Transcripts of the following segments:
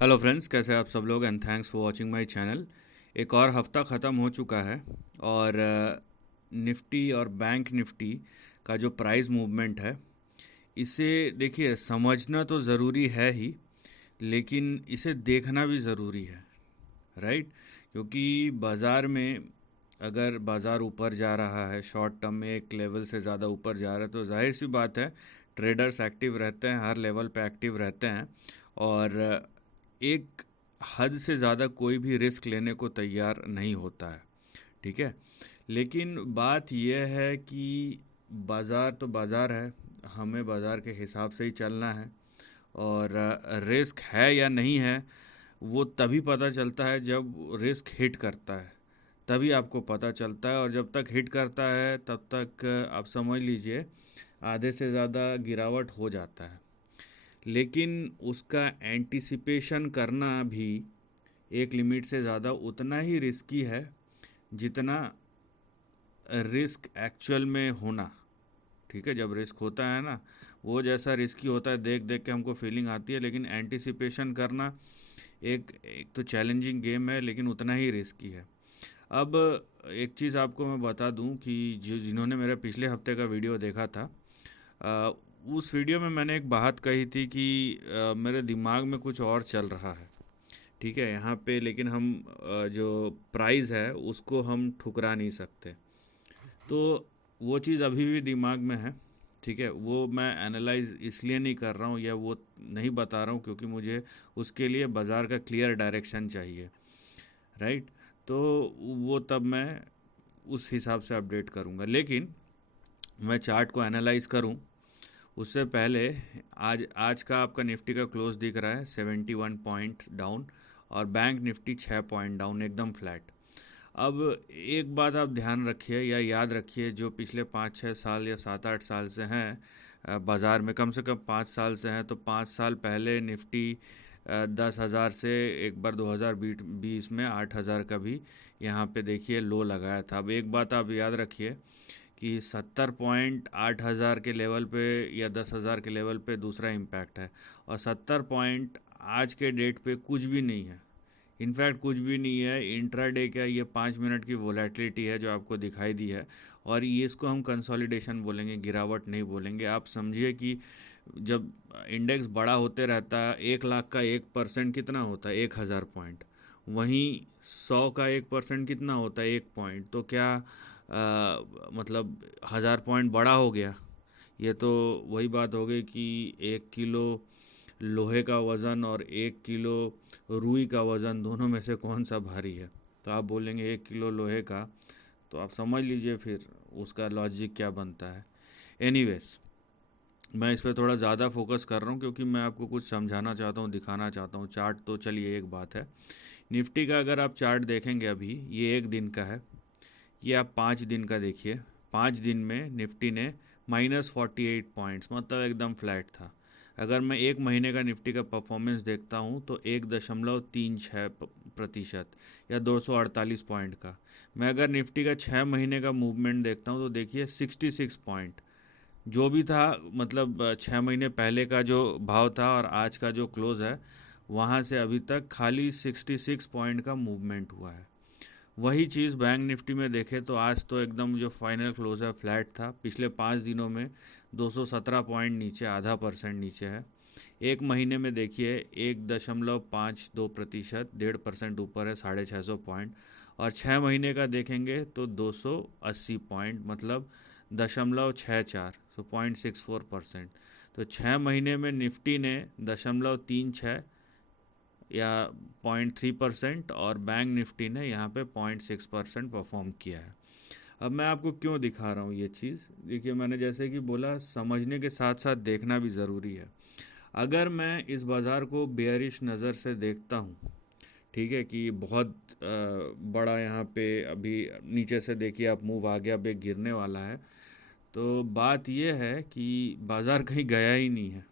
Hello friends, कैसे हैं आप सब लोग and thanks for watching my channel. एक और हफ्ता ख़त्म हो चुका है और निफ्टी और बैंक निफ्टी का जो प्राइस मूवमेंट है, इसे देखिए समझना तो ज़रूरी है ही, लेकिन इसे देखना भी ज़रूरी है, राइट। क्योंकि बाज़ार में अगर बाज़ार ऊपर जा रहा है, शॉर्ट टर्म में एक लेवल से ज़्यादा ऊपर जा रहा है, तो जाहिर सी बात है ट्रेडर्स एक्टिव रहते हैं, हर लेवल पे एक्टिव रहते हैं और एक हद से ज़्यादा कोई भी रिस्क लेने को तैयार नहीं होता है, ठीक है। लेकिन बात यह है कि बाज़ार तो बाज़ार है, हमें बाज़ार के हिसाब से ही चलना है और रिस्क है या नहीं है वो तभी पता चलता है जब रिस्क हिट करता है, तभी आपको पता चलता है। और जब तक हिट करता है तब तक आप समझ लीजिए आधे से ज़्यादा गिरावट हो जाता है। लेकिन उसका एंटिसिपेशन करना भी एक लिमिट से ज़्यादा उतना ही रिस्की है जितना रिस्क एक्चुअल में होना, ठीक है। जब रिस्क होता है ना, वो जैसा रिस्की होता है देख देख के हमको फीलिंग आती है, लेकिन एंटिसिपेशन करना एक तो चैलेंजिंग गेम है लेकिन उतना ही रिस्की है। अब एक चीज़ आपको मैं बता दूं कि जो जिन्होंने मेरा पिछले हफ्ते का वीडियो देखा था, अ, उस वीडियो में मैंने एक बात कही थी कि मेरे दिमाग में कुछ और चल रहा है, ठीक है, यहाँ पे। लेकिन हम जो प्राइस है उसको हम ठुकरा नहीं सकते। तो वो चीज़ अभी भी दिमाग में है, ठीक है। वो मैं एनालाइज इसलिए नहीं कर रहा हूँ या वो नहीं बता रहा हूँ क्योंकि मुझे उसके लिए बाज़ार का क्लियर डायरेक्शन चाहिए, राइट। तो वो तब मैं उस हिसाब से अपडेट करूँगा। लेकिन मैं चार्ट को एनालाइज करूँ उससे पहले आज आज का आपका निफ्टी का क्लोज दिख रहा है 71 पॉइंट डाउन और बैंक निफ्टी 6 पॉइंट डाउन, एकदम फ्लैट। अब एक बात आप ध्यान रखिए या याद रखिए, जो पिछले 5-6 साल या 7-8 साल से हैं बाज़ार में, कम से कम 5 साल से हैं, तो 5 साल पहले निफ्टी 10,000 से एक बार 2020 में 8,000 का भी यहाँ पे देखिए लो लगाया था। अब एक बात आप याद रखिए कि 70 पॉइंट 8,000 के लेवल पे या 10,000 के लेवल पे दूसरा इम्पैक्ट है, और 70 पॉइंट आज के डेट पे कुछ भी नहीं है। इनफैक्ट कुछ भी नहीं है, इंट्राडे का ये 5 मिनट की वोलेटिलिटी है जो आपको दिखाई दी है, और ये इसको हम कंसोलिडेशन बोलेंगे, गिरावट नहीं बोलेंगे। आप समझिए कि जब इंडेक्स बड़ा होते रहता है, 1 लाख का 1% कितना होता है, 1,000 पॉइंट। वहीं 100 का 1% कितना होता है, 1 पॉइंट। तो क्या मतलब 1,000 पॉइंट बड़ा हो गया? ये तो वही बात हो गई कि 1 किलो लोहे का वज़न और 1 किलो रुई का वज़न, दोनों में से कौन सा भारी है? तो आप बोलेंगे 1 किलो लोहे का, तो आप समझ लीजिए फिर उसका लॉजिक क्या बनता है। एनीवेज, मैं इस पे थोड़ा ज़्यादा फोकस कर रहा हूँ क्योंकि मैं आपको कुछ समझाना चाहता हूँ, दिखाना चाहता हूँ। चार्ट तो चलिए एक बात है, निफ्टी का अगर आप चार्ट देखेंगे, अभी ये 1 दिन का है, ये आप 5 दिन का देखिए। 5 दिन में निफ्टी ने -48 पॉइंट्स, मतलब एकदम फ्लैट था। अगर मैं 1 महीने का निफ्टी का परफॉर्मेंस देखता हूँ तो 1.36% या 248 पॉइंट का। मैं अगर निफ्टी का 6 महीने का मूवमेंट देखता हूँ तो देखिए 66 पॉइंट जो भी था, मतलब 6 महीने पहले का जो भाव था और आज का जो क्लोज़ है, वहाँ से अभी तक खाली 66 पॉइंट का मूवमेंट हुआ है। वही चीज़ बैंक निफ्टी में देखें तो आज तो एकदम जो फाइनल क्लोज है फ्लैट था। पिछले 5 दिनों में 217 पॉइंट नीचे, ½ % नीचे है। 1 महीने में देखिए 1.52%, 1.5% ऊपर है, 650 पॉइंट। और 6 महीने का देखेंगे तो 280 पॉइंट, मतलब 0.64, सो 0.64%। तो 6 महीने में निफ्टी ने 0.36 या 0.3% और बैंक निफ्टी ने यहाँ पे 0.6% परफॉर्म किया है। अब मैं आपको क्यों दिखा रहा हूँ ये चीज़, देखिए मैंने जैसे कि बोला, समझने के साथ साथ देखना भी ज़रूरी है। अगर मैं इस बाज़ार को बेयरिश नज़र से देखता हूँ, ठीक है, कि बहुत बड़ा यहाँ पे अभी नीचे से देखिए आप मूव आ गया, अब एक गिरने वाला है, तो बात यह है कि बाज़ार कहीं गया ही नहीं है।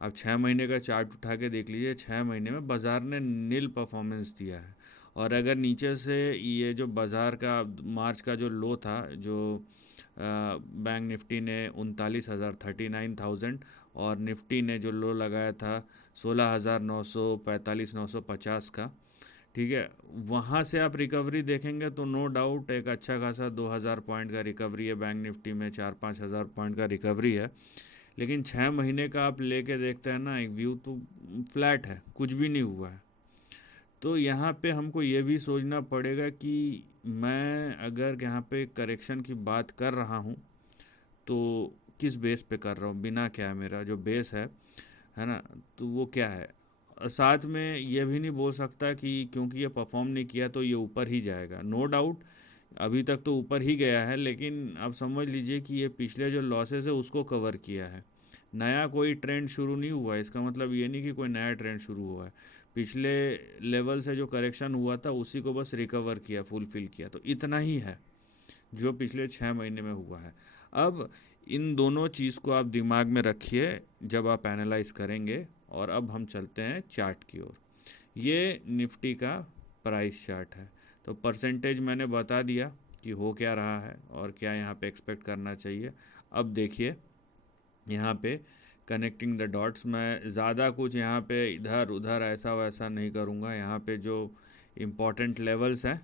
आप 6 महीने का चार्ट उठा के देख लीजिए, 6 महीने में बाज़ार ने नील परफॉर्मेंस दिया है। और अगर नीचे से ये जो बाज़ार का मार्च का जो लो था, जो बैंक निफ्टी ने 39,000, 39,000, और निफ्टी ने जो लो लगाया था 16,945 950 का, ठीक है, वहाँ से आप रिकवरी देखेंगे तो नो डाउट एक अच्छा खासा 2,000 पॉइंट का रिकवरी है। बैंक निफ्टी में 4-5 हज़ार पॉइंट का रिकवरी है। लेकिन 6 महीने का आप लेके देखते हैं ना, एक व्यू तो फ्लैट है, कुछ भी नहीं हुआ है। तो यहाँ पे हमको ये भी सोचना पड़ेगा कि मैं अगर यहाँ पे करेक्शन की बात कर रहा हूँ तो किस बेस पे कर रहा हूँ, बिना क्या है मेरा जो बेस है ना, तो वो क्या है। साथ में ये भी नहीं बोल सकता कि क्योंकि ये परफॉर्म नहीं किया तो ये ऊपर ही जाएगा। नो डाउट अभी तक तो ऊपर ही गया है, लेकिन आप समझ लीजिए कि ये पिछले जो लॉसेस है उसको कवर किया है। नया कोई ट्रेंड शुरू नहीं हुआ है, इसका मतलब ये नहीं कि कोई नया ट्रेंड शुरू हुआ है। पिछले लेवल से जो करेक्शन हुआ था उसी को बस रिकवर किया, फुलफिल किया, तो इतना ही है जो पिछले 6 महीने में हुआ है। अब इन दोनों चीज़ को आप दिमाग में रखिए जब आप एनालाइज करेंगे। और अब हम चलते हैं चार्ट की ओर। ये निफ्टी का प्राइस चार्ट है। तो परसेंटेज मैंने बता दिया कि हो क्या रहा है और क्या यहाँ पे एक्सपेक्ट करना चाहिए। अब देखिए यहाँ पे कनेक्टिंग द डॉट्स, मैं ज़्यादा कुछ यहाँ पे इधर उधर ऐसा वैसा नहीं करूँगा। यहाँ पे जो इम्पोर्टेंट लेवल्स हैं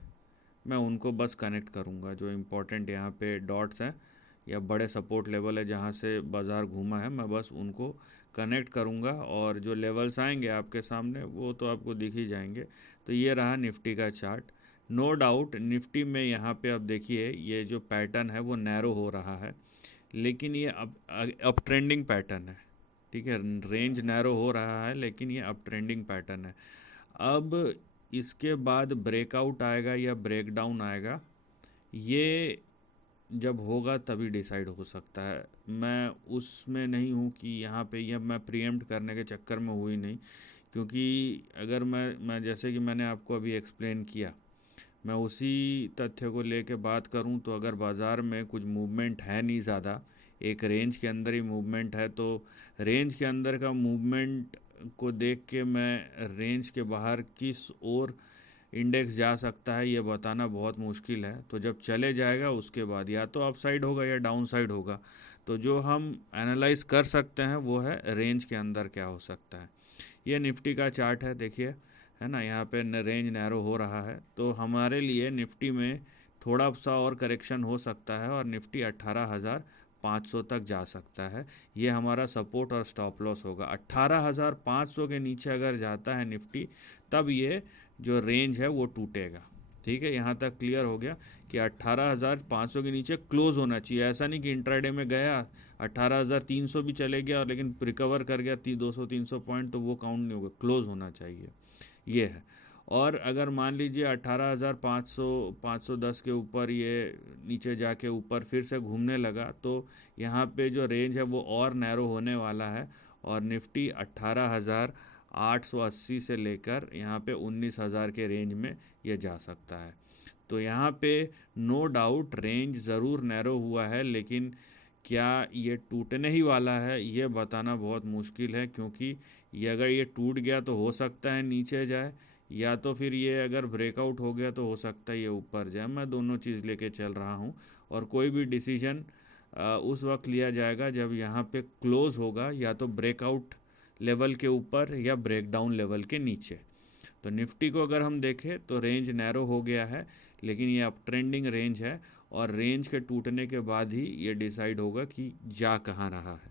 मैं उनको बस कनेक्ट करूँगा। जो इम्पोर्टेंट यहाँ पे डॉट्स हैं या बड़े सपोर्ट लेवल है जहाँ से बाज़ार घूमा है, मैं बस उनको कनेक्ट करूँगा। और जो लेवल्स आएंगे आपके सामने वो तो आपको दिख ही जाएंगे। तो ये रहा निफ्टी का चार्ट। नो डाउट निफ्टी में यहाँ पे अब देखिए ये जो पैटर्न है वो नैरो हो रहा है, लेकिन ये अप ट्रेंडिंग पैटर्न है। ठीक है, रेंज नैरो हो रहा है लेकिन ये अप ट्रेंडिंग पैटर्न है। अब इसके बाद ब्रेकआउट आएगा या ब्रेकडाउन आएगा, ये जब होगा तभी डिसाइड हो सकता है। मैं उसमें नहीं हूँ कि यहाँ पे यह मैं प्रीएम्प्ट करने के चक्कर में हुई नहीं, क्योंकि अगर मैं जैसे कि मैंने आपको अभी एक्सप्लेन किया, मैं उसी तथ्य को लेके बात करूं तो अगर बाज़ार में कुछ मूवमेंट है नहीं ज़्यादा, एक रेंज के अंदर ही मूवमेंट है, तो रेंज के अंदर का मूवमेंट को देख के मैं रेंज के बाहर किस ओर इंडेक्स जा सकता है ये बताना बहुत मुश्किल है। तो जब चले जाएगा उसके बाद या तो अपसाइड होगा या डाउन साइड होगा। तो जो हम एनालाइज कर सकते हैं वो है रेंज के अंदर क्या हो सकता है। ये निफ्टी का चार्ट है, देखिए, है ना, यहाँ पे रेंज नैरो हो रहा है। तो हमारे लिए निफ्टी में थोड़ा सा और करेक्शन हो सकता है और निफ्टी 18,500 तक जा सकता है। ये हमारा सपोर्ट और स्टॉप लॉस होगा। 18,500 के नीचे अगर जाता है निफ्टी तब ये जो रेंज है वो टूटेगा। ठीक है, यहाँ तक क्लियर हो गया कि 18,500 के नीचे क्लोज होना चाहिए। ऐसा नहीं कि इंट्राडे में गया 18,300 भी चले गया और लेकिन रिकवर कर गया 200-300 पॉइंट, तो वो काउंट नहीं होगा, क्लोज होना चाहिए, ये है। और अगर मान लीजिए 18,500 510 के ऊपर ये नीचे जाके ऊपर फिर से घूमने लगा तो यहाँ पे जो रेंज है वो और नैरो होने वाला है और निफ्टी 18,880 से लेकर यहाँ पे 19,000 के रेंज में ये जा सकता है। तो यहाँ पे नो डाउट रेंज ज़रूर नैरो हुआ है, लेकिन क्या ये टूटने ही वाला है ये बताना बहुत मुश्किल है, क्योंकि ये अगर ये टूट गया तो हो सकता है नीचे जाए, या तो फिर ये अगर ब्रेकआउट हो गया तो हो सकता है ये ऊपर जाए। मैं दोनों चीज़ लेके चल रहा हूँ और कोई भी डिसीजन उस वक्त लिया जाएगा जब यहाँ पे क्लोज होगा या तो ब्रेकआउट लेवल के ऊपर या ब्रेकडाउन लेवल के नीचे। तो निफ्टी को अगर हम देखें तो रेंज नैरो हो गया है, लेकिन ये अप ट्रेंडिंग रेंज है और रेंज के टूटने के बाद ही ये डिसाइड होगा कि जा कहाँ रहा है।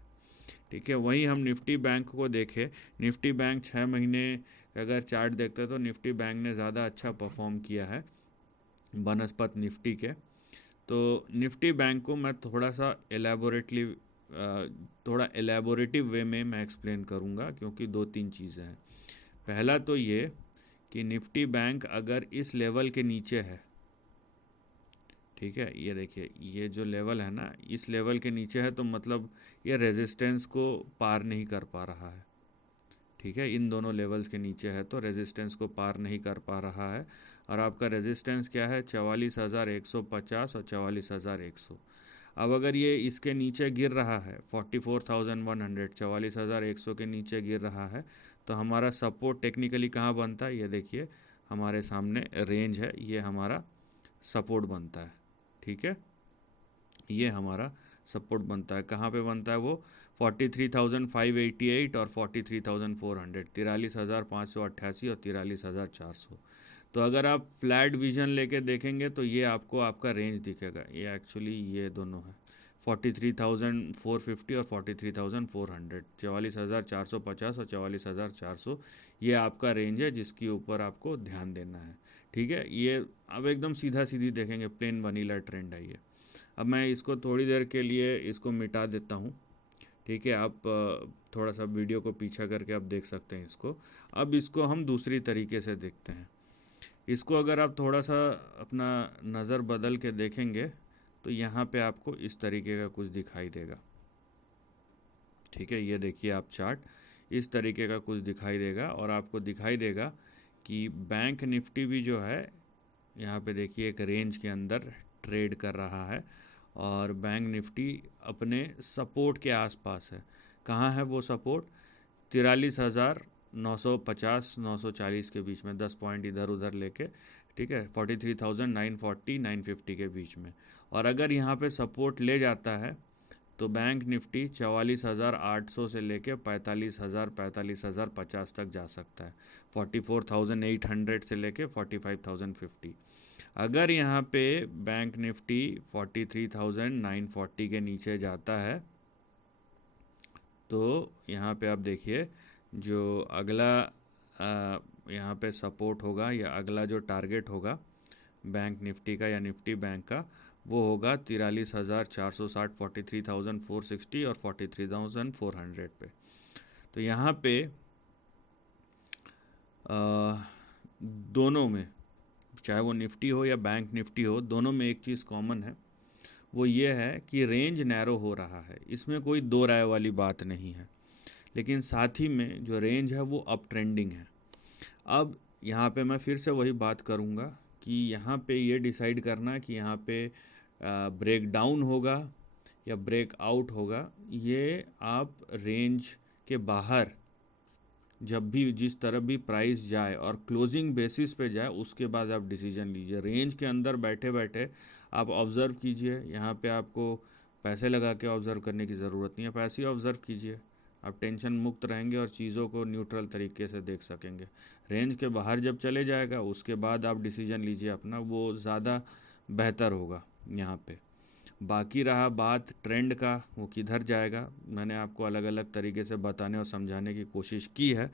ठीक है, वहीं हम निफ्टी बैंक को देखें, निफ्टी बैंक 6 महीने का अगर चार्ट देखते हैं तो निफ्टी बैंक ने ज़्यादा अच्छा परफॉर्म किया है बनस्पत निफ्टी के। तो निफ्टी बैंक को मैं थोड़ा एलेबोरेटिव वे में मैं एक्सप्लेन करूँगा, क्योंकि 2-3 चीज़ें हैं। पहला तो ये कि निफ्टी बैंक अगर इस लेवल के नीचे है, ठीक है, ये देखिए ये जो लेवल है ना इस लेवल के नीचे है, तो मतलब ये रेजिस्टेंस को पार नहीं कर पा रहा है। ठीक है, इन दोनों लेवल्स के नीचे है तो रेजिस्टेंस को पार नहीं कर पा रहा है। और आपका रेजिस्टेंस क्या है, 44,150 और 44,100। अब अगर ये इसके नीचे गिर रहा है 44,100, 44,100 के नीचे गिर रहा है, तो हमारा सपोर्ट टेक्निकली कहाँ बनता है, ये देखिए हमारे सामने रेंज है, ये हमारा सपोर्ट बनता है। ठीक है, ये हमारा सपोर्ट बनता है। कहाँ पे बनता है वो? 43,588 और 43,400, 43,588 और 43,400। तो अगर आप फ्लैट विजन लेके देखेंगे तो ये आपको आपका रेंज दिखेगा। ये एक्चुअली ये दोनों है 43,450 और 43,400, 44,450 और 44,400, ये आपका रेंज है जिसके ऊपर आपको ध्यान देना है। ठीक है, ये अब एकदम सीधा सीधी देखेंगे, प्लेन वनीला ट्रेंड है ये। अब मैं इसको थोड़ी देर के लिए इसको मिटा देता हूँ। ठीक है, आप थोड़ा सा वीडियो को पीछा करके आप देख सकते हैं इसको। अब इसको हम दूसरी तरीके से देखते हैं। इसको अगर आप थोड़ा सा अपना नज़र बदल के देखेंगे तो यहाँ पे आपको इस तरीके का कुछ दिखाई देगा। ठीक है, ये देखिए आप चार्ट, इस तरीके का कुछ दिखाई देगा और आपको दिखाई देगा कि बैंक निफ्टी भी जो है यहाँ पे देखिए एक रेंज के अंदर ट्रेड कर रहा है और बैंक निफ्टी अपने सपोर्ट के आसपास है। कहाँ है वो सपोर्ट? 43,950 940 के बीच में, 10 पॉइंट इधर उधर लेके। ठीक है, 43,940 950 के बीच में। और अगर यहाँ पे सपोर्ट ले जाता है तो बैंक निफ्टी 44,800 से लेके 45,050 तक जा सकता है, 44,800 से लेके 45,050। अगर यहाँ पे बैंक निफ्टी 43,940 के नीचे जाता है तो यहाँ पे आप देखिए जो अगला यहाँ पे सपोर्ट होगा या अगला जो टारगेट होगा बैंक निफ्टी का या निफ्टी बैंक का, वो होगा 43,460, 43,460 और 43,400 पे। तो यहाँ पे दोनों में, चाहे वो निफ्टी हो या बैंक निफ्टी हो, दोनों में एक चीज़ कॉमन है, वो ये है कि रेंज नैरो हो रहा है। इसमें कोई दो राय वाली बात नहीं है, लेकिन साथ ही में जो रेंज है वो अप ट्रेंडिंग है। अब यहाँ पे मैं फिर से वही बात करूँगा कि यहाँ पे ये डिसाइड करना कि यहाँ पे ब्रेक डाउन होगा या ब्रेक आउट होगा, ये आप रेंज के बाहर जब भी जिस तरफ भी प्राइस जाए और क्लोजिंग बेसिस पे जाए उसके बाद आप डिसीजन लीजिए। रेंज के अंदर बैठे बैठे आप ऑब्ज़र्व कीजिए। यहाँ पे आपको पैसे लगा के ऑब्ज़र्व करने की ज़रूरत नहीं है, पैसे ऑब्ज़र्व कीजिए, आप टेंशन मुक्त रहेंगे और चीज़ों को न्यूट्रल तरीके से देख सकेंगे। रेंज के बाहर जब चले जाएगा उसके बाद आप डिसीजन लीजिए अपना, वो ज़्यादा बेहतर होगा यहाँ पे। बाकी रहा बात ट्रेंड का, वो किधर जाएगा, मैंने आपको अलग अलग तरीके से बताने और समझाने की कोशिश की है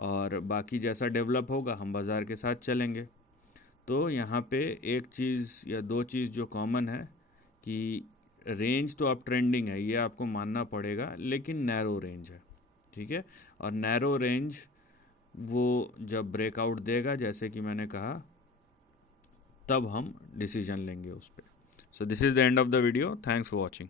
और बाकी जैसा डेवलप होगा हम बाज़ार के साथ चलेंगे। तो यहाँ पे एक चीज़ या दो चीज़ जो कॉमन है कि रेंज तो अब ट्रेंडिंग है, ये आपको मानना पड़ेगा, लेकिन नैरो रेंज है। ठीक है, और नैरो रेंज वो जब ब्रेकआउट देगा जैसे कि मैंने कहा, तब हम डिसीजन लेंगे उस पर। So this is the end of the video. Thanks for watching.